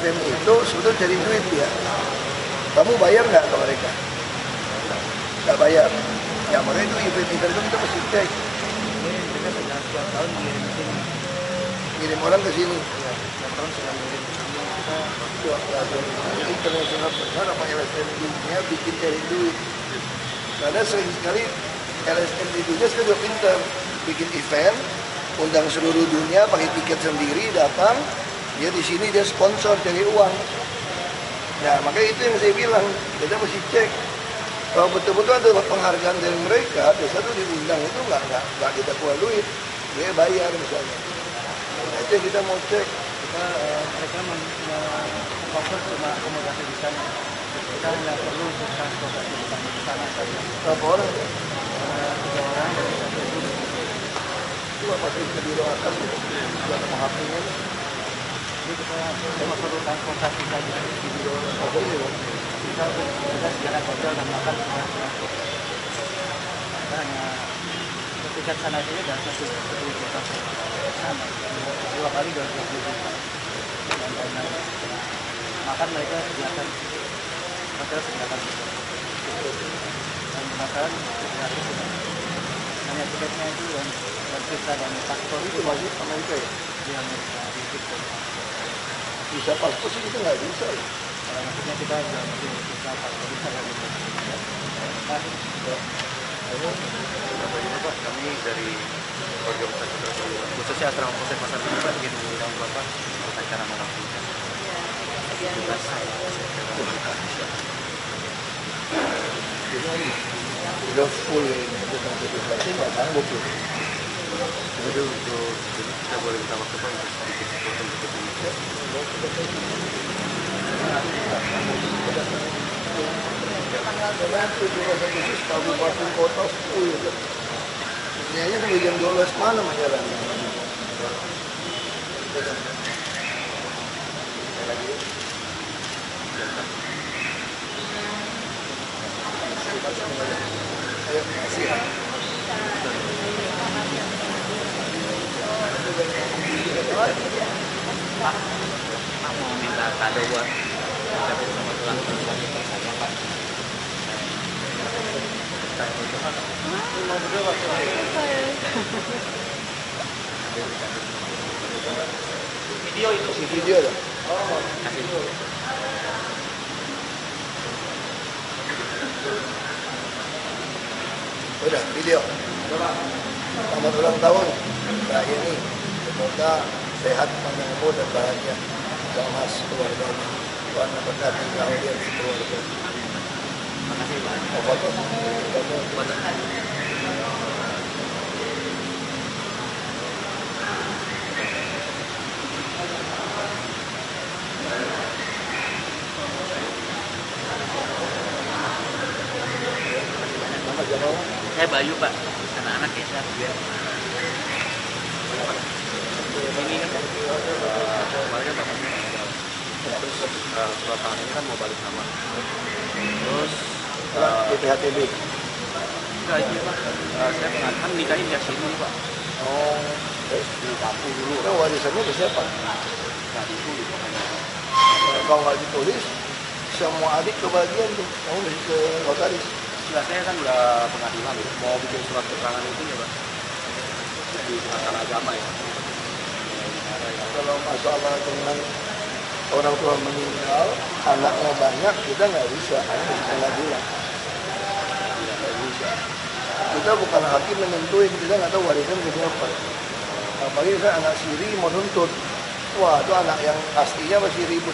Tim itu sudah cari duit ya. Kamu bayar nggak ke mereka? Nggak bayar. Ya makanya itu event-event itu kita mesti cek. Mereka sudah setiap tahun ngirim ke sini. Ngirim orang ke sini. Ya, setiap tahun sudah ngirim ke sini. Kita internasional benar apa LSM dunia bikin cari duit. Karena sering sekali LSM di dunia sekarang juga pintar bikin event, undang seluruh dunia pakai tiket sendiri datang, dia di sini dia sponsor cari uang. Nah makanya itu yang saya bilang kita mesti cek kalau betul-betul ada penghargaan dari mereka, biasa tuh diundang itu nggak kita keluar duit, dia bayar misalnya. Nah itu yang kita mau cek. Mereka fokus cuma akomodasi di sana. Kita nggak perlu transportasi di sana saja. Berapa orang? 3 orang dari 1 grup. Itu masih ke biro atas itu, buat menghapusnya. Jadi kita cuma perlu transportasi saja di biro. Kita sediakan hotel dan makan. Kita hanya tiket sana saja dan 1 juta sana. 2 kali 20 juta. Dan makan mereka sediakan, hotel sediakan, dan makan gratis. Hanya tiketnya itu dan visa dan paspor Itu masih Amerika ya? di Amerika di situ. Bisa paspor sih kita nggak bisa ya. Maksudnya kita nggak mungkin visa paspor bisa lagi. Pak, kami dari organisasi tersebut, khususnya Asrama Pusat Pasar Minggu, Pak, ingin mengundang Bapak untuk acara malam puncak. Udah full ya ini, bukan legislasi nggak sanggup ya. Jadi untuk kita boleh minta waktu Pak untuk sedikit foto untuk ini. Karena 17 Agustus kabupaten kota full ya. Ini aja sampai jam 12 malam jalan. Ayo, makasih ya. Pak mau minta kado buat ucapin selamat ulang tahun saya, Pak. Video itu Si video dah. kasih. Udah, video. Selamat ulang tahun Mbak Yeni. Semoga sehat, panjang umur dan bahagia. Sama keluarganya. Tuhan memberkati kalian sekeluarga. Makasih Pak. Mau foto? Foto. Nama Jamal. Saya Bayu Pak, anak-anak ya saya biar. Ini kan kemarin kan terus surat tangan ini kan mau balik nama. Terus di PHTB. enggak itu Pak, saya kan nikahin ya sini Pak. Oh, Di kampung dulu. itu warisannya ke siapa? Nggak ditulis makanya. Kalau nggak ditulis, semua adik kebagian tuh. Kamu mesti ke notaris. Sudah saya kan udah pengadilan ya. Mau bikin surat keterangan itu ya Pak. Di pengadilan agama ya. Kalau masalah dengan orang tua meninggal, anaknya banyak, kita nggak bisa. Hanya di pengadilan. Nggak bisa. Kita bukan hakim menentuin, kita nggak tahu warisan ke siapa. Apalagi saya anak siri mau nuntut. Wah, itu anak yang aslinya masih ribut.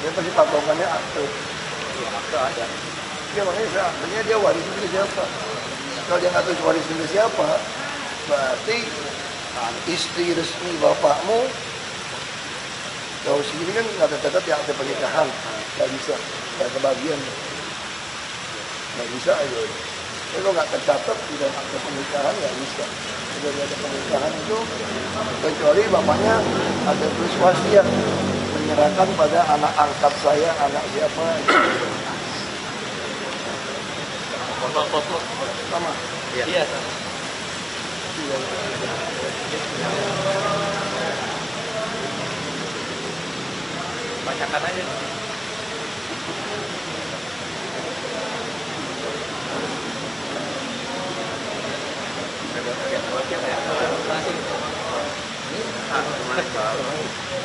Dia pasti patokannya akte. Iya, akte ada. Ya makanya saya akhirnya dia warisan ke siapa. Kalau dia nggak tahu warisan ke siapa, berarti istri resmi bapakmu, kalau sini kan nggak tercatat ya akte pernikahan, nggak bisa, nggak kebagian, nggak bisa aja. Tapi kalau nggak tercatat di dalam akte pernikahan nggak bisa. Sudah ada pernikahan itu, kecuali bapaknya ada tulis wasiat menyerahkan pada anak angkat saya, anak siapa. Foto. Sama. Iya. acak aja.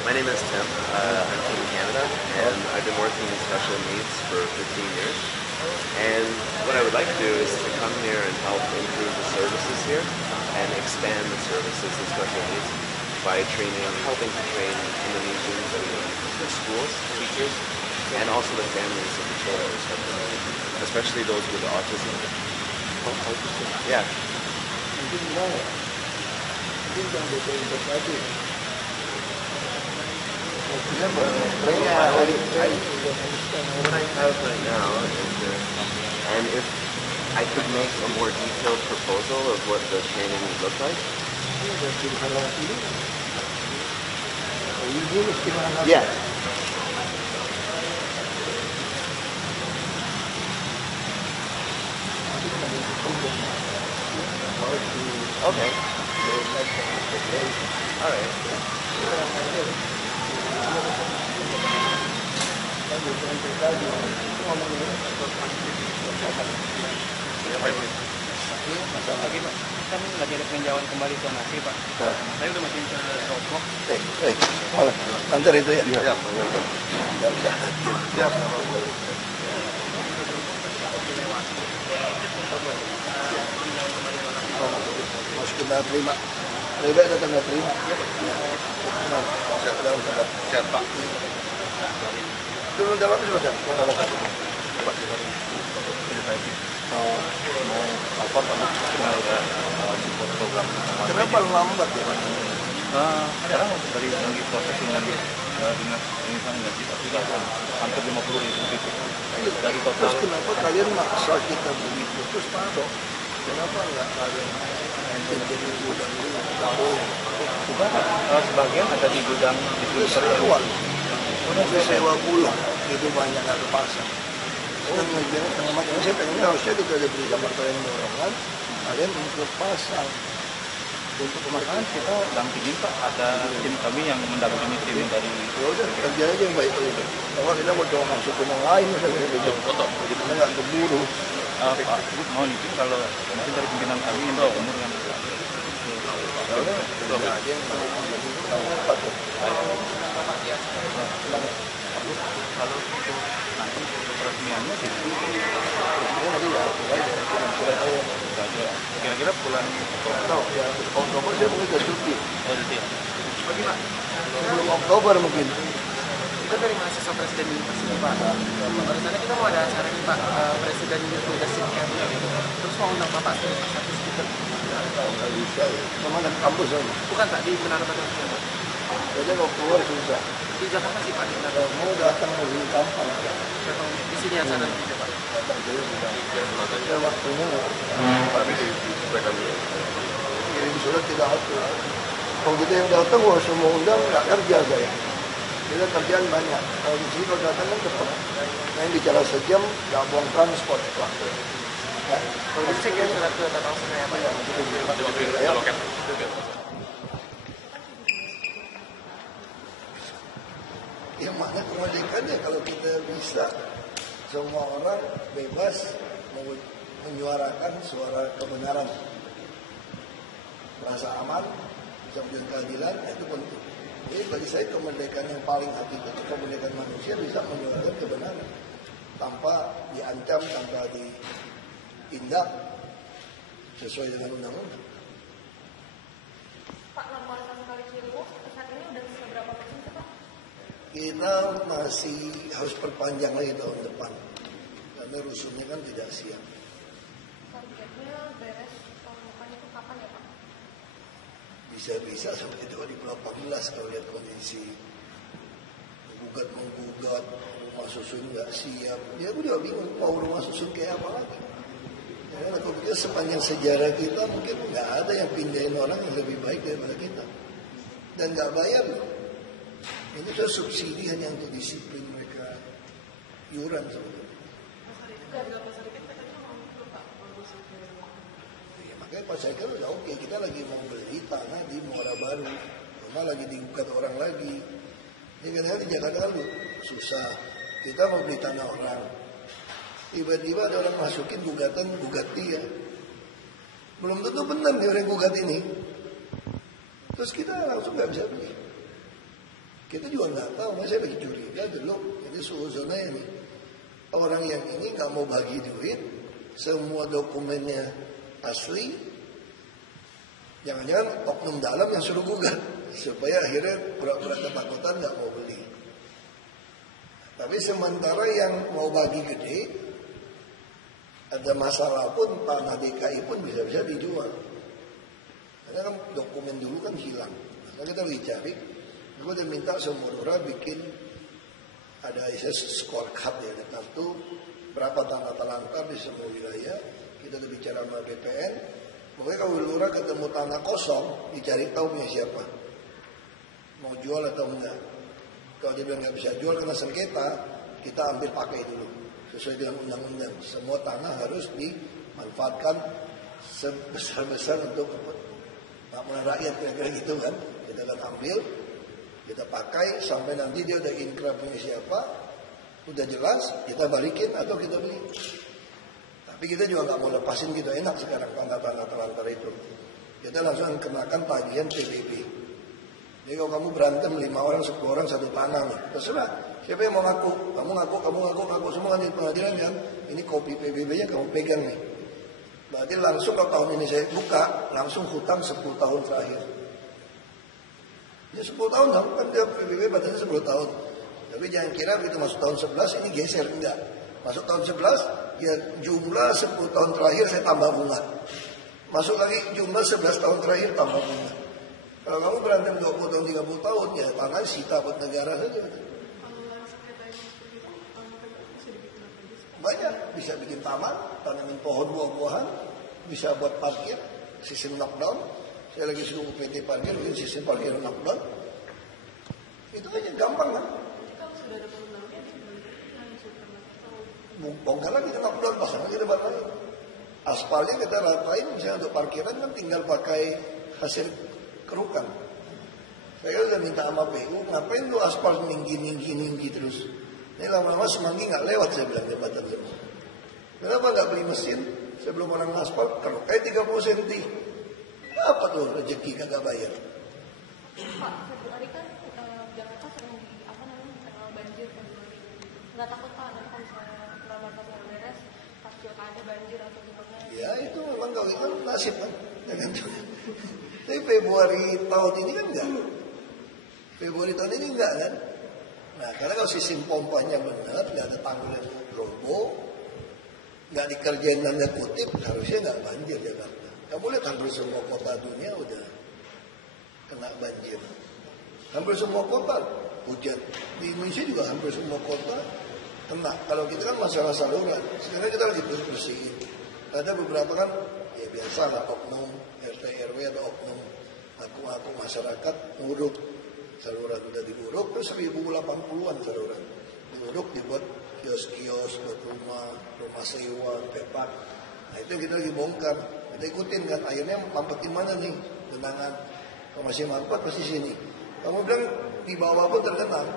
My name is Tim. I'm from Canada, and I've been working in special needs for 15 years. And what I would like to do is to come here and help improve the services here and expand the services in special needs by helping to train Indonesians in the schools, teachers, and also the families of the children with special needs, especially those with autism. Autism? Yeah. Mungkin gimana? Mungkin yang tadi. What I have right now is and if I could make a more detailed proposal of what the training would look like. Yeah. Okay. All right. Kan lagi ada peninjauan kembali zonasi Pak. Saya udah masukin ke Dropbox. Antar itu ya? Ya. Masuk ke tahap 5. Lebih baik datang ke 5. Siap, Pak. Turun dalam sudah. Kenapa lambat ya Pak? Sekarang dari segi proses dengan dinas energi tapi hampir 50.000 titik. Dari total. Terus kenapa kalian maksa kita begitu? Terus Pak, kenapa enggak kalian jadi gudang dulu? Bukan, sebagian ada di gudang distributor sewa. Sewa pulang itu banyak nggak terpasang. Sedang ngejar tengah makan. Saya pengennya harusnya kita ada beri kamar kalian dorongan, kalian untuk pasang. Untuk pemasangan kita dampingin Pak, ada tim kami yang mendampingi tim dari. Ya udah kerja aja yang baik itu. Kalau kita mau coba masuk ke yang lain, misalnya gitu. Kita nggak keburu. Pak, mohon izin kalau mungkin dari pimpinan kami itu umur yang Soalnya kerja aja yang empat tuh. kalau itu nanti peresmiannya sih kira-kira bulan Oktober saya mungkin ke cuti. itu ya. Belum Oktober mungkin. Kita dari mahasiswa presiden universitas Pak. Barusannya kita mau ada acara nih Pak, presiden leadership camp. Terus mau undang Bapak satu speaker. Nggak bisa ya. Kemana kampus aja. Bukan Pak, di Menara Batam. Jadi kalau keluar susah. Di Jakarta sih Pak, di Menara. Kalau mau datang dari gampang. Di sini acara juga Pak. Datang jadi udah waktunya Tapi disesuaikan dulu. kirim surat tidak atur. Kalau kita yang datang, wah semua undang nggak kerja saya. Kita kerjaan banyak. Kalau di sini kalau datang kan cepat. Nah yang bicara sejam, nggak buang transport waktu. Ya. Kalau di sini surat ke Tata Usaha Pak. Ya. Yang mana kemerdekaannya kalau kita bisa semua orang bebas menyuarakan suara kebenaran, rasa aman, kemudian keadilan, itu penting. Jadi bagi saya kemerdekaan yang paling hakiki itu kemerdekaan manusia bisa menyuarakan kebenaran tanpa diancam, tanpa ditindak sesuai dengan undang-undang. Pak, normalisasi Kali Ciliwung saat ini udah seberapa persen sih Pak? Kita masih harus perpanjang lagi tahun depan karena rusunnya kan tidak siap. Targetnya beres tahun depan itu kapan ya Pak? Bisa-bisa sampai 2018 kalau lihat kondisi menggugat rumah susun nggak siap. Ya aku juga bingung mau rumah susun kayak apa lagi. Ya, kalau kita sepanjang sejarah kita mungkin nggak ada yang pindahin orang yang lebih baik daripada kita dan nggak bayar loh. Ini tuh subsidi hanya untuk disiplin mereka iuran sebetulnya. Ya, makanya Pak Saikar udah oke, kita lagi mau beli tanah di Muara Baru, rumah lagi digugat orang lagi. Ini kadang-kadang di Jakarta kan susah. Kita mau beli tanah orang, tiba-tiba ada orang masukin gugatan gugat dia. Belum tentu benar dia orang gugat ini. Terus kita langsung nggak bisa beli. Kita juga nggak tahu, masih lagi curiga dulu. Ini suuzonnya ini. Orang yang ini nggak mau bagi duit, semua dokumennya asli. Jangan-jangan oknum dalam yang suruh gugat, supaya akhirnya pura-pura ketakutan nggak mau beli. Tapi sementara yang mau bagi gede, ada masalah pun tanah DKI pun bisa-bisa dijual. Karena kan dokumen dulu kan hilang. Maka kita lagi cari. Gue udah minta semua orang bikin ada scorecard ya, ada kartu berapa tanah terlantar di semua wilayah. Kita udah bicara sama BPN. Pokoknya kalau lurah ketemu tanah kosong, dicari tahu punya siapa, mau jual atau enggak. Kalau dia bilang nggak bisa jual karena sengketa, kita ambil pakai dulu sesuai dengan undang-undang. Semua tanah harus dimanfaatkan sebesar-besar untuk kemakmuran rakyat, kira-kira gitu kan. Kita akan ambil, kita pakai sampai nanti dia udah inkrah punya siapa, udah jelas, kita balikin atau kita beli. Tapi kita juga nggak mau lepasin gitu, enak sekarang tanah-tanah terlantar itu. Kita langsung kenakan tagihan PBB. Jadi kalau kamu berantem 5 orang, 10 orang satu tanah nih, terserah. Siapa yang mau ngaku? Kamu ngaku semua di pengadilan kan? Ini kopi PBB-nya kamu pegang nih. Berarti langsung kalau tahun ini saya buka, langsung hutang 10 tahun terakhir. Ya 10 tahun dong, kan dia PBB batasnya 10 tahun. Tapi jangan kira begitu masuk tahun 11 ini geser, enggak. Masuk tahun 11, ya jumlah 10 tahun terakhir saya tambah bunga. Masuk lagi jumlah 11 tahun terakhir tambah bunga. Kalau kamu berantem 20 tahun, 30 tahun, ya tanah sita buat negara saja. Banyak, bisa bikin taman, tanamin pohon buah-buahan, bisa buat parkir, sistem knockdown. Saya lagi suruh PT parkir, bikin sistem parkir knockdown. Itu aja, gampang kan? Bongkar lagi knockdown, pasang lagi depan lagi. Aspalnya kita ratain, misalnya untuk parkiran kan tinggal pakai hasil kerukan. Saya udah minta sama PU, ngapain tuh aspal tinggi terus? Ini lama-lama semanggi nggak lewat, saya bilang jembatan semua. Kenapa nggak beli mesin sebelum orang aspal? Kalau kayak 30 cm, apa tuh rezeki kagak bayar? Pak, Februari kan Jakarta sering terkenal banjir Februari. Nggak takut Pak, nanti kalau misalnya Ramadan yang beres, pas pilkada banjir atau gimana? Ya itu memang kalau itu nasib kan, jangan juga. Tapi Februari tahun ini kan enggak. Februari tahun ini enggak kan? Nah, karena kalau sistem pompanya benar, nggak ada tanggul yang roboh, nggak dikerjain tanda kutip, harusnya nggak banjir Jakarta. Kamu lihat hampir semua kota dunia udah kena banjir. Hampir semua kota hujan. Di Indonesia juga hampir semua kota kena. Kalau kita kan masalah saluran, sekarang kita lagi bersihin. Ada beberapa kan, ya biasa lah oknum RT RW atau oknum aku masyarakat nguruk. Saluran udah diuruk, terus 1080-an saluran. Diuruk dibuat kios-kios, buat rumah sewa, pepak. Nah itu kita lagi bongkar. Kita ikutin kan, akhirnya mampetin mana nih genangan. Kalau masih mampet pasti sini. Kamu bilang di bawah pun terkenal.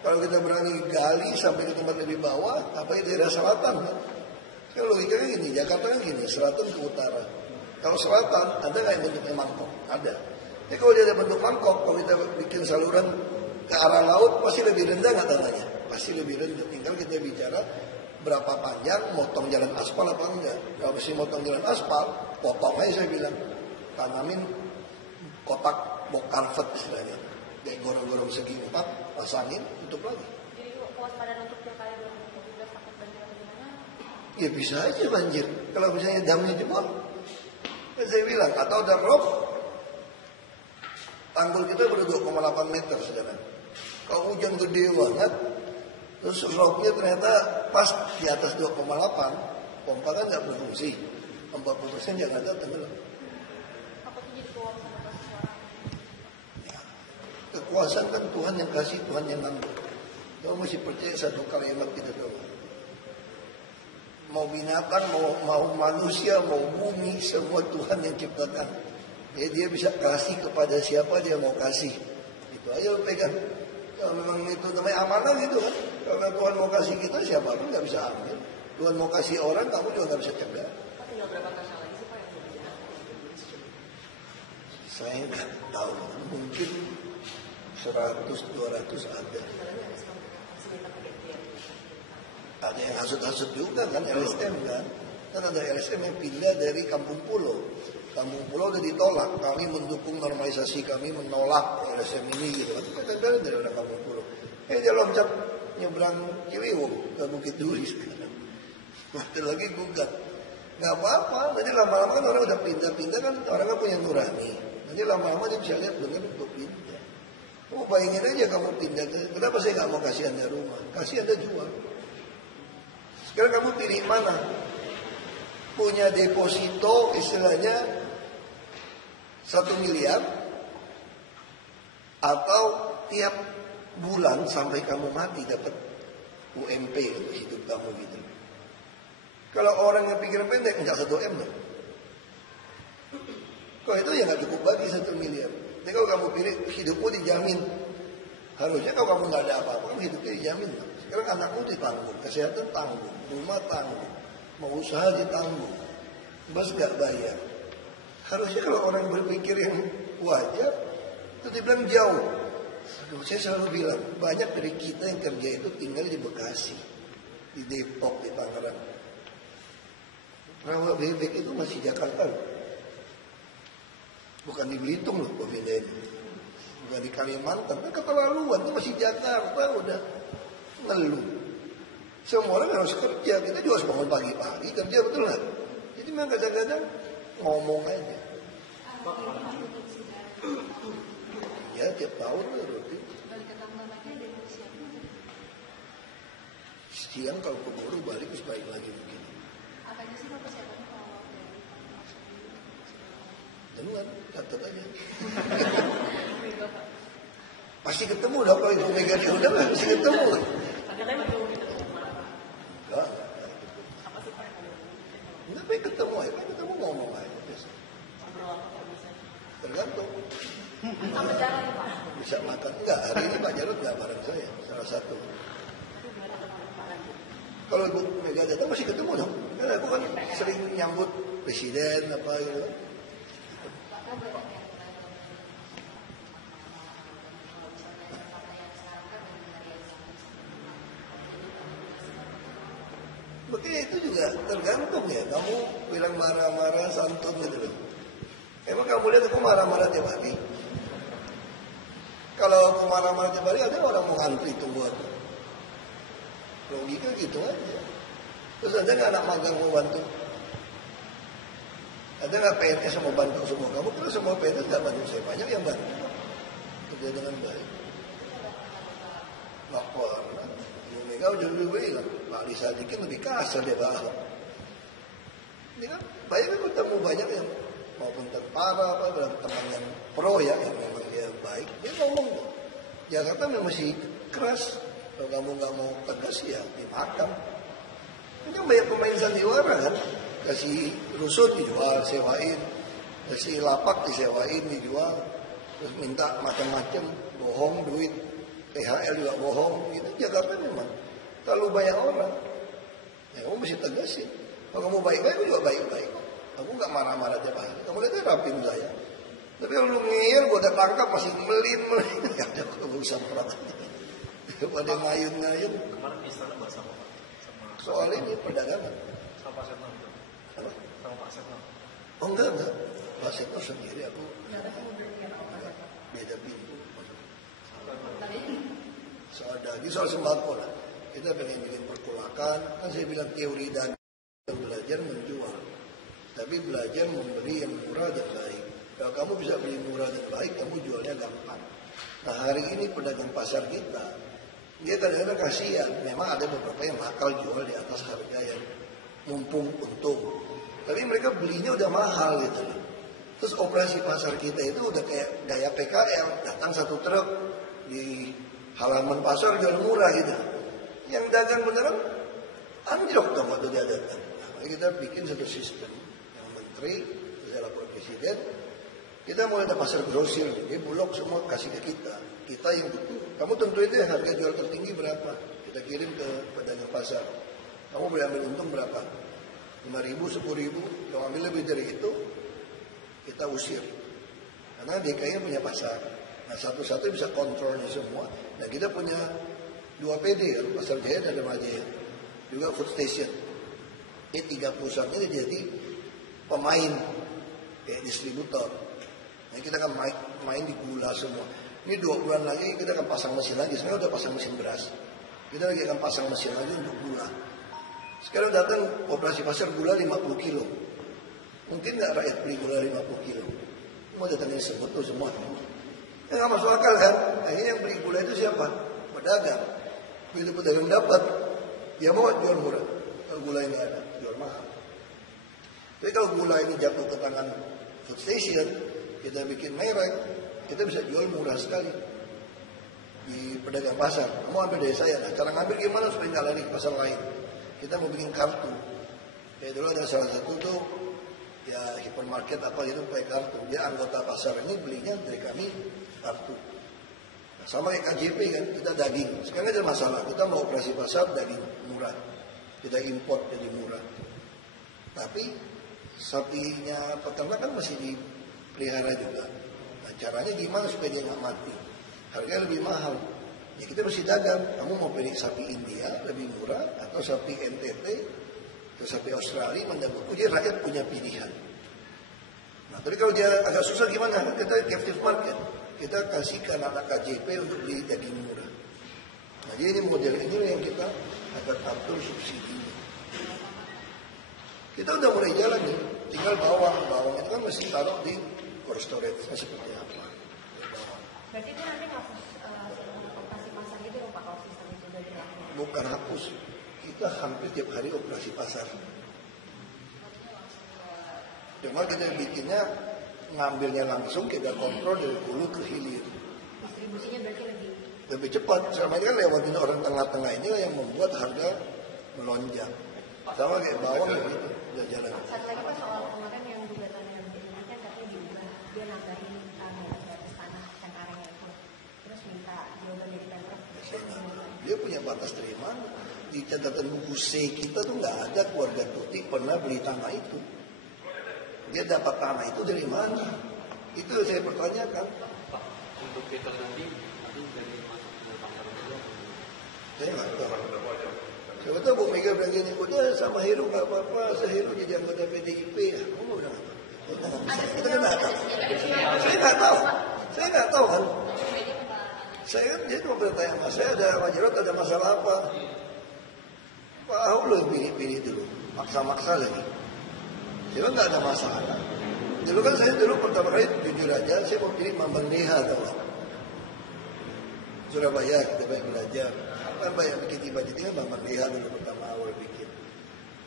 Kalau kita berani gali sampai ke tempat lebih bawah, apa itu daerah selatan kan? Kalau logikanya gini, Jakarta kan gini, selatan ke utara. Kalau selatan, ada nggak yang bentuknya mangkok? Ada. Jadi kalau dia ada bentuk mangkok, kalau kita bikin saluran ke arah laut, pasti lebih rendah nggak tanahnya? Pasti lebih rendah. Tinggal kita bicara berapa panjang, motong jalan aspal apa enggak. Kalau mesti motong jalan aspal, potong aja saya bilang. Tanamin kotak box carpet istilahnya. Kayak gorong-gorong segi 4, pasangin, tutup lagi. Jadi kewaspadaan untuk pilkada 2017 takut banjir atau gimana? Ya bisa aja banjir. Kalau misalnya damnya jebol, kan saya bilang, atau ada rob, tanggul kita baru 2,8 meter saudara. Kalau hujan gede banget, terus robnya ternyata pas di atas 2,8, pompa kan nggak berfungsi. 40% Jakarta tenggelam. Takutnya jadi kewaspadaan atas suara. Kekuasaan kan Tuhan yang kasih, Tuhan yang ngambil. Kamu mesti percaya satu kalimat kita doang. Mau binatang, mau manusia, mau bumi, semua Tuhan yang ciptakan. Jadi dia bisa kasih kepada siapa dia mau kasih. Itu aja lu pegang. Kalau memang itu namanya amanah gitu kan. Kalau Tuhan mau kasih kita, siapapun nggak bisa ambil. Tuhan mau kasih orang, kamu juga nggak bisa cegah. Tinggal berapa kakak lagi sih Pak yang mau jadi? Saya nggak tahu, mungkin 100-200 ada. Ada yang hasut-hasut juga kan, LSM kan. Kan ada LSM yang pindah dari Kampung Pulau. Kampung Pulau udah ditolak. Kami mendukung normalisasi, kami menolak LSM ini gitu. Tapi kan dari orang Kampung Pulau. Dia loncat nyebrang Ciliwung ke Bukit Duri sekarang. Ada lagi gugat. Gak apa-apa. Nanti lama-lama kan orang udah pindah-pindah kan orang kan punya nurani. Nanti lama-lama dia bisa lihat benar untuk pindah. Kamu bayangin aja kamu pindah ke. Kenapa saya gak mau kasih Anda rumah? Kasih Anda jual. Sekarang kamu pilih mana? Punya deposito istilahnya 1 miliar atau tiap bulan sampai kamu mati dapat UMP untuk hidup kamu gitu. Kalau orang yang pikir pendek enggak 1 M dong. Kalau itu ya nggak cukup bagi 1 miliar. Jadi kalau kamu pilih hidupmu dijamin, harusnya kalau kamu nggak ada apa-apa, kamu hidupnya dijamin. Sekarang anakmu ditanggung, kesehatan tanggung, rumah tanggung, mau usaha ditanggung, bos nggak bayar. Harusnya kalau orang berpikir yang wajar, itu dibilang jauh. Aduh, saya selalu bilang, banyak dari kita yang kerja itu tinggal di Bekasi, di Depok, di Tangerang. Rawa bebek itu masih Jakarta loh. Bukan di Belitung loh pemindahan. Bukan di Kalimantan. Kan keterlaluan itu masih Jakarta udah ngeluh. Semua orang harus kerja. Kita juga harus bangun pagi-pagi kerja, betul nggak? Jadi memang kadang-kadang ngomong aja. Ya tiap tahun rutin. Siang kalau keburu balik terus balik lagi begini. Apa aja sih Pak persiapannya kalau Dengan catat aja. Pasti ketemu dah kalau itu Mega diundang lah, pasti ketemu. Enggak. Enggak pengen ketemu aja, pengen ketemu ngomong aja biasa. Tergantung. Sampai jalan Pak. Bisa makan enggak? Hari ini Pak Jarod enggak bareng saya, salah satu. Kalau Ibu Mega datang masih ketemu dong. Karena aku kan sering nyambut presiden apa gitu. Makanya itu juga tergantung ya. Kamu bilang marah-marah santun gitu loh. Emang kamu lihat aku marah-marah tiap hari? Kalau aku marah-marah tiap hari ada orang mau ngantri tunggu aku. Logika gitu aja. Terus ada nggak anak magang mau bantu? Ada nggak PNS mau bantu semua kamu? Karena semua PNS nggak bantu saya, banyak yang bantu. Kerja dengan baik. Lapor. Ibu Mega udah dulu bilang, Pak Ali Sadikin lebih kasar dia Pak. Ini kan banyak kan ketemu banyak yang maupun tentara apa teman yang pro ya yang memang dia baik. Dia ngomong tuh, Jakarta memang masih keras. Kalau kamu nggak mau tegas ya dimakan. Ini banyak pemain sandiwara kan, kasih rusut dijual, sewain, kasih lapak disewain, dijual, terus minta macam-macam, bohong duit, PHL juga bohong. Itu Jakarta memang terlalu banyak orang. Ya kamu mesti tegasin. Kalau kamu baik-baik, aku juga baik-baik. Aku nggak marah-marah tiap hari. Kamu lihat rapim saya. Tapi kalau lu ngeyel, gue udah tangkap masih melin, nggak ada urusan perang. Pada ngayun-ngayun. Kemarin istana bahas apa Pak? Soal ini perdagangan. Sama Pak Setno. Apa? Sama Pak Setno. Oh enggak. Pak Setno sendiri aku. Beda pintu. Soal daging, soal sembako lah. Kita pengen bikin perkulakan. Kan saya bilang teori dan belajar menjual. Tapi belajar membeli yang murah dan baik. Kalau kamu bisa beli murah dan baik, kamu jualnya gampang. Nah hari ini pedagang pasar kita, dia kadang-kadang kasihan. Memang ada beberapa yang bakal jual di atas harga yang mumpung untung. Tapi mereka belinya udah mahal gitu. Terus operasi pasar kita itu udah kayak gaya PKL. Datang satu truk di halaman pasar jual murah gitu. Yang dagang beneran anjlok dong waktu dia datang. Nah, kita bikin satu sistem. Yang menteri, saya lapor presiden. Kita mulai ada pasar grosir. Dia bulog semua kasih ke kita. Kita yang butuh Kamu tentuin deh harga jual tertinggi berapa. Kita kirim ke pedagang pasar. Kamu boleh ambil untung berapa? 5.000, 10.000. Kalau ambil lebih dari itu, kita usir. Karena DKI punya pasar. Nah, satu-satu bisa kontrolnya semua. Dan kita punya 2 PD, Pasar Jaya dan Remaja. Juga food station. Ini 3 perusahaan ini jadi pemain, kayak distributor. Nah, kita akan main di gula semua. Ini 2 bulan lagi kita akan pasang mesin lagi. Sekarang udah pasang mesin beras. Kita lagi akan pasang mesin lagi untuk gula. Sekarang datang operasi pasar gula 50 kilo. Mungkin nggak rakyat beli gula 50 kilo. Mau datangin sebut tuh semua. Ya nggak masuk akal kan? Akhirnya yang beli gula itu siapa? Pedagang. Begitu pedagang dapat, dia mau jual murah. Kalau gula ini ada, jual mahal. Tapi kalau gula ini jatuh ke tangan food station, kita bikin merek, kita bisa jual murah sekali di pedagang pasar. Kamu ambil dari saya. Nah, cara ngambil gimana supaya nggak lari ke pasar lain? Kita mau bikin kartu. Kayak dulu ada salah satu tuh, ya hipermarket apa gitu pakai kartu. Dia anggota pasar ini belinya dari kami kartu. Nah, sama kayak KJP kan, kita daging. Sekarang ada masalah, kita mau operasi pasar daging murah. Kita import jadi murah. Tapi sapinya peternak kan masih dipelihara juga. Nah, caranya gimana supaya dia nggak mati? Harganya lebih mahal. Ya kita mesti dagang. Kamu mau pilih sapi India lebih murah atau sapi NTT atau sapi Australia mana? Jadi rakyat punya pilihan. Nah, tapi kalau dia agak susah gimana? Kita captive market. Kita kasih ke anak KJP untuk beli daging murah. Nah, jadi ini model ini yang kita akan atur subsidinya. Kita udah mulai jalan nih. Tinggal bawang itu kan mesti taruh di cold storage seperti apa. Berarti itu nanti hapus operasi pasar gitu loh Pak, kalau sistem itu sudah dilakukan? Bukan hapus, kita hampir tiap hari operasi pasar. Cuma kita bikinnya ngambilnya langsung, kita kontrol dari hulu ke hilir. Distribusinya berarti lebih cepat. Selama ini kan lewatin orang tengah-tengah ini yang membuat harga melonjak. Sama kayak bawang gitu, udah jalan. Satu lagi Pak, soal kemarin yang gugatan yang kan katanya diubah, dia nambahin batas tanah Cengkareng itu, terus minta jawaban dari Pemprov. Dia punya batas terima. Di catatan buku C kita tuh nggak ada keluarga Tuti pernah beli tanah itu. Dia dapat tanah itu dari mana? Itu yang saya pertanyakan. Pak, untuk kita nanti dari masuk ke pasar itu, Saya nggak tahu. Siapa tahu Bu Mega bilang gini, udah sama Heru nggak apa-apa, Heru jadi anggota PDIP ya. Oh, udah nggak apa-apa. Kita kan nggak tahu. Saya nggak tahu kan. Saya kan jadi mau bertanya sama saya, ada Pak Jarod ada masalah apa? Pak Ahok loh pilih dulu, maksa-maksa lagi. Dia nggak ada masalah. Dulu kan saya pertama kali jujur aja, saya mau pilih Mambang Neha tahu kan. Surabaya kita banyak belajar. Kan banyak bikin tiba-tiba kan Mambang Neha dulu pertama awal bikin.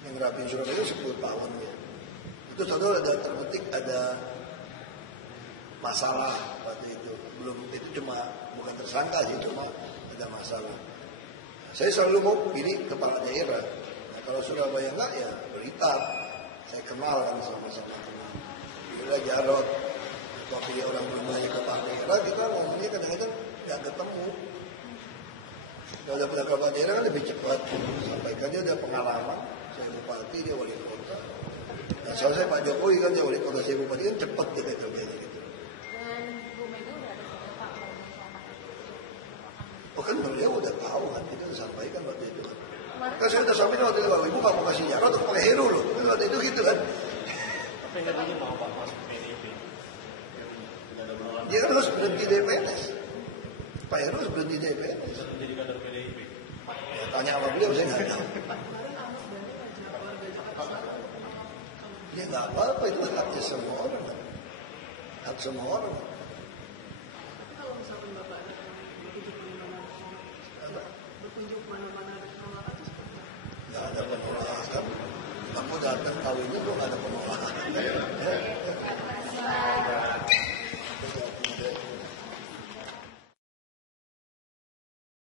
Yang rapiin Surabaya 10 tahun ya. Itu satu ada terbetik ada masalah waktu itu. Belum itu cuma bukan tersangka sih, cuma ada masalah. Saya selalu mau pilih kepala daerah. Nah, kalau Surabaya enggak ya Blitar. Saya kenal kan sama-sama kenal. Bila Jarod atau pilih orang rumahnya kepala daerah, kita ngomongnya kadang-kadang nggak ketemu. Kalau udah punya kepala daerah kan lebih cepat. Sampaikan dia udah pengalaman. Saya bupati, dia wali kota. Nah, soalnya saya Pak Jokowi kan dia wali kota, saya bupati kan cepat gitu kerjanya gitu. Dan Bu Mega udah ada Pak Oh kan beliau udah tahu kan, kita udah sampaikan waktu itu kan. Kan saya udah sampaikan waktu itu, Pak Ibu nggak mau kasih Jarod untuk pakai Heru loh. Kan waktu itu gitu kan. Tapi nggak ini mau Pak masuk PDIP. Tidak ada penolakan. Dia kan harus berhenti DPNS. Pak Heru harus berhenti DPNS. Menjadi kader PDIP. Ya, tanya sama beliau, saya nggak tahu. Dia nggak apa-apa, itu haknya semua orang. Hak semua orang. kalau misalkan Bapak ada berkunjung kemana-mana ada penolakan itu seperti apa? Nggak ada penolakan. Kamu datang kawinnya tuh nggak ada